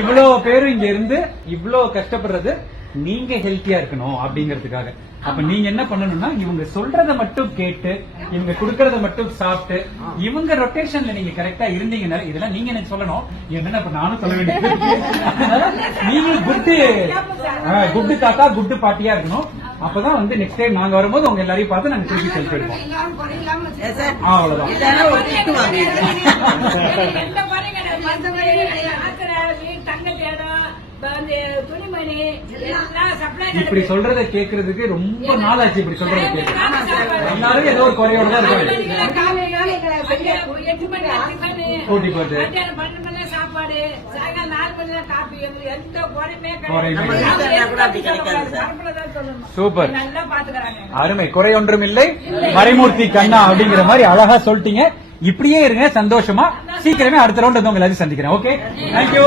இவ்வளவு பேரும் இங்க இருந்து இவ்வளவு கஷ்டப்படுறது நீங்க ஹெல்த்தியா இருக்கணும் அப்படிங்கறதுக்காக. அப்ப நீங்க என்ன பண்ணணும்னா இவங்க சொல்றத மட்டும் கேட்டு இவங்க குடுக்கறத மட்டும் சாப்பிட்டு இவங்க ரொட்டேஷன்ல நீங்க கரெக்டா இருந்தீங்கன்னா இதெல்லாம் நீங்க எனக்கு சொல்லணும். என்னன்னா இப்ப நானும் சொல்ல வேண்டியது. நீங்க குட்டு தாத்தா குட்டு பாட்டியா இருக்கணும். அப்பதான் வந்து நெக்ஸ்ட் டைம் நாங்க வரும்போது உங்க எல்லாரையும் பார்த்து நாங்க திருப்பி செல்ஃபி எடுப்போம். அவ்வளவுதான். இப்படி சொல்றத கேக்குறதுக்கு ரொம்ப நாள் ஆச்சு. இப்படி சொல்றத கேட்க எல்லாரும் ஏதோ ஒரு குறையோட தான் இருக்காங்க. கூட்டி போட்டு சூப்பர், அருமை. குறை ஒன்றும் இல்லை மறைமூர்த்தி கண்ணா அப்படிங்கிற மாதிரி அழகா சொல்லிட்டீங்க. இப்படியே இருங்க சந்தோஷமா. சீக்கிரமே அடுத்த ரவுண்ட் வந்து உங்களை சந்திக்கிறேன். Okay, thank you.